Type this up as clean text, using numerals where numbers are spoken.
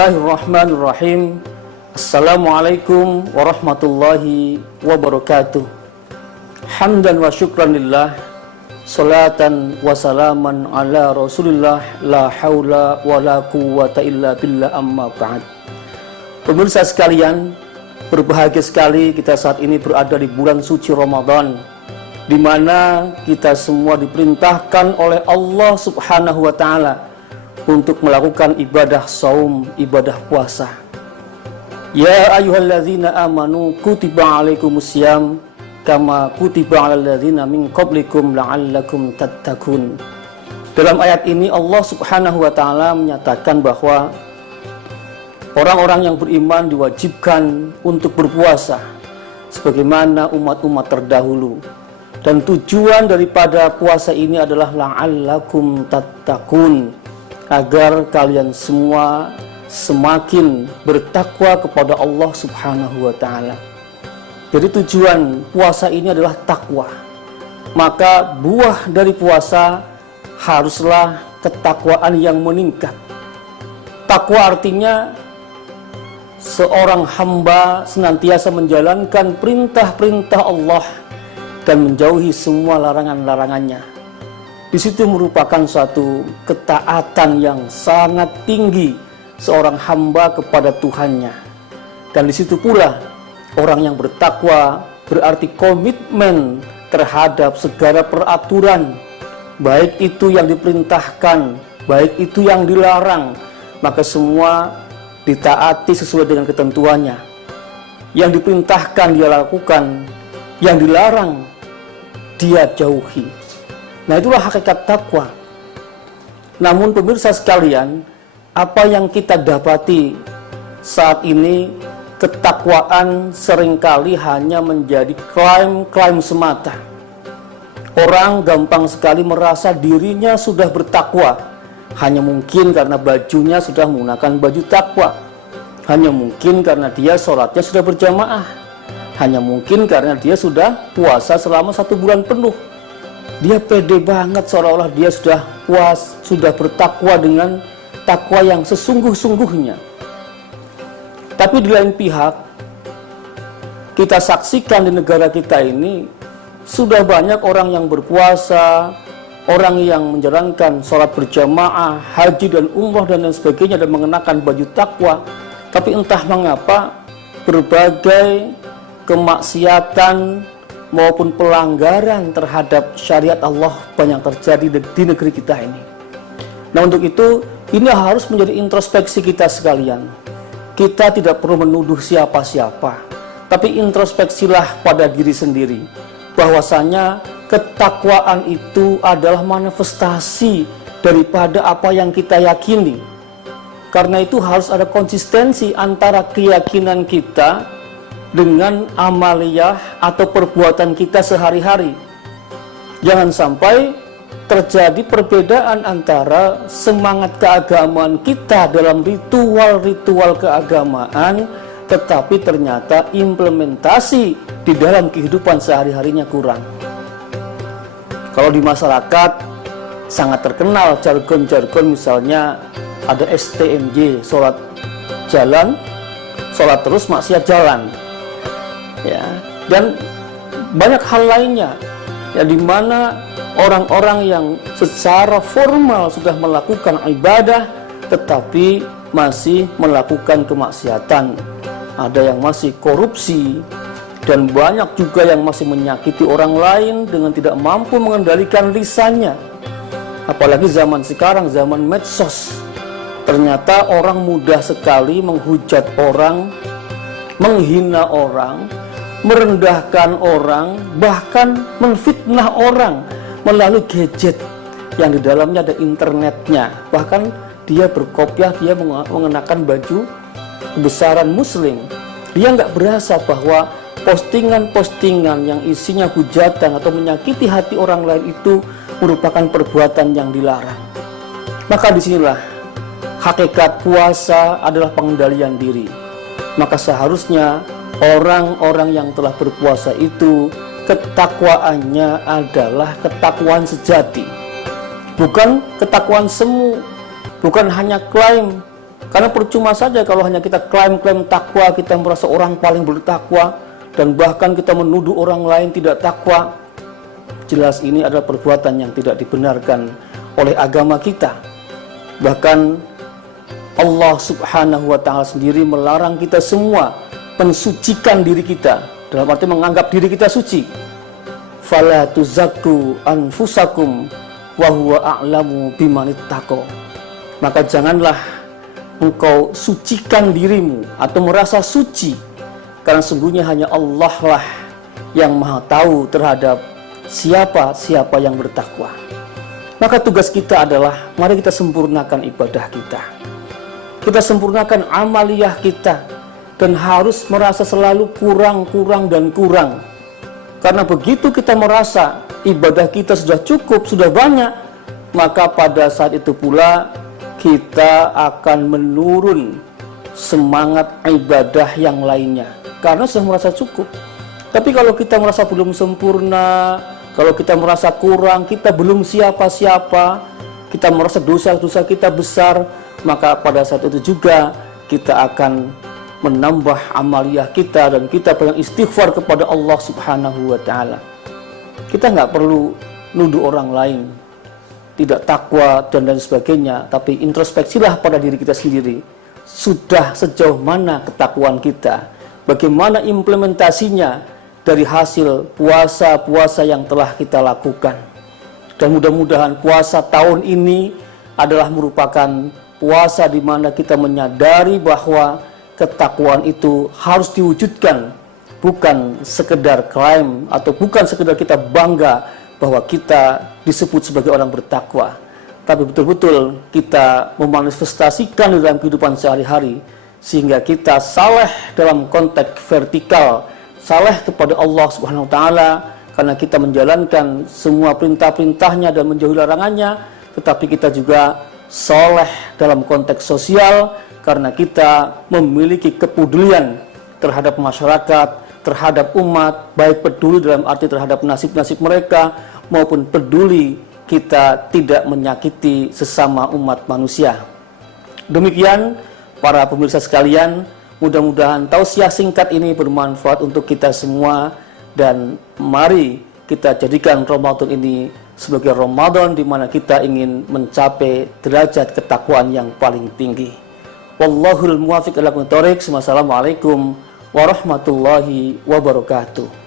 Bismillahirrahmanirrahim. Assalamualaikum warahmatullahi wabarakatuh. Hamdan wa syukran lillah, salatan wa salaman ala rasulillah, la haula wa la quwwata illa billah, amma ba'd. Pemirsa sekalian, berbahagia sekali kita saat ini berada di bulan suci Ramadan, di mana kita semua diperintahkan oleh Allah Subhanahu wa Ta'ala untuk melakukan ibadah saum, ibadah puasa. Ya ayyuhalladzina amanu kutiba alaikumusiyam kama kutiba alal ladzina min qablikum la'allakum tattaqun. Dalam ayat ini Allah Subhanahu wa Ta'ala menyatakan bahwa orang-orang yang beriman diwajibkan untuk berpuasa sebagaimana umat-umat terdahulu. Dan tujuan daripada puasa ini adalah la'allakum tattaqun, agar kalian semua semakin bertakwa kepada Allah Subhanahu wa Ta'ala. Jadi tujuan puasa ini adalah takwa. Maka buah dari puasa haruslah ketakwaan yang meningkat. Takwa artinya seorang hamba senantiasa menjalankan perintah-perintah Allah dan menjauhi semua larangan-larangannya. Di situ merupakan suatu ketaatan yang sangat tinggi seorang hamba kepada Tuhannya. Dan di situ pula orang yang bertakwa berarti komitmen terhadap segala peraturan, baik itu yang diperintahkan, baik itu yang dilarang, maka semua ditaati sesuai dengan ketentuannya. Yang diperintahkan dia lakukan, yang dilarang dia jauhi. Nah, itulah hakikat takwa. Namun pemirsa sekalian, apa yang kita dapati saat ini, ketakwaan seringkali hanya menjadi klaim-klaim semata. Orang gampang sekali merasa dirinya sudah bertakwa, hanya mungkin karena bajunya sudah menggunakan baju takwa, hanya mungkin karena dia sholatnya sudah berjamaah, hanya mungkin karena dia sudah puasa selama 1 bulan penuh. Dia pede banget seolah-olah dia sudah puas, sudah bertakwa dengan takwa yang sesungguh-sungguhnya. Tapi di lain pihak, kita saksikan di negara kita ini sudah banyak orang yang berpuasa, orang yang menjalankan sholat berjamaah, haji dan umrah dan lain sebagainya, dan mengenakan baju takwa. Tapi entah mengapa berbagai kemaksiatan maupun pelanggaran terhadap syariat Allah banyak terjadi di negeri kita ini. Nah, untuk itu ini harus menjadi introspeksi kita sekalian. Kita tidak perlu menuduh siapa-siapa, tapi introspeksilah pada diri sendiri, bahwasanya ketakwaan itu adalah manifestasi daripada apa yang kita yakini. Karena itu harus ada konsistensi antara keyakinan kita dengan amaliyah atau perbuatan kita sehari-hari. Jangan sampai terjadi perbedaan antara semangat keagamaan kita dalam ritual-ritual keagamaan, tetapi ternyata implementasi di dalam kehidupan sehari-harinya kurang. Kalau di masyarakat sangat terkenal jargon-jargon, misalnya ada STMJ, sholat jalan, sholat terus maksiat jalan. Ya, dan banyak hal lainnya ya, di mana orang-orang yang secara formal sudah melakukan ibadah tetapi masih melakukan kemaksiatan. Ada yang masih korupsi, dan banyak juga yang masih menyakiti orang lain dengan tidak mampu mengendalikan lisannya. Apalagi zaman sekarang, zaman medsos, ternyata orang mudah sekali menghujat orang, menghina orang, merendahkan orang, bahkan menfitnah orang melalui gadget yang di dalamnya ada internetnya. Bahkan dia berkopiah, dia mengenakan baju kebesaran muslim. Dia nggak berasa bahwa postingan-postingan yang isinya hujatan atau menyakiti hati orang lain itu merupakan perbuatan yang dilarang. Maka disinilah hakikat puasa adalah pengendalian diri. Maka seharusnya orang-orang yang telah berpuasa itu ketakwaannya adalah ketakwaan sejati, bukan ketakwaan semu, bukan hanya klaim Karena percuma saja kalau hanya kita klaim-klaim takwa, kita merasa orang paling bertakwa, dan bahkan kita menuduh orang lain tidak takwa. Jelas ini adalah perbuatan yang tidak dibenarkan oleh agama kita. Bahkan Allah Subhanahu wa Ta'ala sendiri melarang kita semua mensucikan diri kita, dalam arti menganggap diri kita suci. Fala tuzakku anfusakum wa huwa a'lamu bimanittaqo. Maka janganlah engkau sucikan dirimu atau merasa suci, karena sungguhnya hanya Allah lah yang maha tahu terhadap siapa yang bertakwa. Maka tugas kita adalah mari kita sempurnakan ibadah kita. Kita sempurnakan amaliyah kita, dan harus merasa selalu kurang. Karena begitu kita merasa ibadah kita sudah cukup, sudah banyak, maka pada saat itu pula kita akan menurun semangat ibadah yang lainnya, karena sudah merasa cukup. Tapi kalau kita merasa belum sempurna, kalau kita merasa kurang, kita belum siapa-siapa, kita merasa dosa-dosa kita besar, maka pada saat itu juga kita akan menambah amaliyah kita, dan kita banyak istighfar kepada Allah Subhanahu wa Ta'ala. Kita nggak perlu nuduh orang lain tidak takwa dan lain sebagainya, tapi introspeksilah pada diri kita sendiri. Sudah sejauh mana ketakwaan kita? Bagaimana implementasinya dari hasil puasa-puasa yang telah kita lakukan? Dan mudah-mudahan puasa tahun ini adalah merupakan puasa di mana kita menyadari bahwa ketakwaan itu harus diwujudkan, bukan sekedar klaim atau bukan sekedar kita bangga bahwa kita disebut sebagai orang bertakwa, tapi betul-betul kita memanifestasikan dalam kehidupan sehari-hari, sehingga kita saleh dalam konteks vertikal, saleh kepada Allah Subhanahu wa Ta'ala, karena kita menjalankan semua perintah-perintahnya dan menjauhi larangannya. Tetapi kita juga saleh dalam konteks sosial, karena kita memiliki kepedulian terhadap masyarakat, terhadap umat, baik peduli dalam arti terhadap nasib-nasib mereka, maupun peduli kita tidak menyakiti sesama umat manusia. Demikian para pemirsa sekalian, mudah-mudahan tausiah singkat ini bermanfaat untuk kita semua, dan mari kita jadikan Ramadan ini sebagai Ramadan di mana kita ingin mencapai derajat ketakwaan yang paling tinggi. Wallahul muwaffiq ila aqwamit thoriq. Wassalamualaikum warahmatullahi wabarakatuh.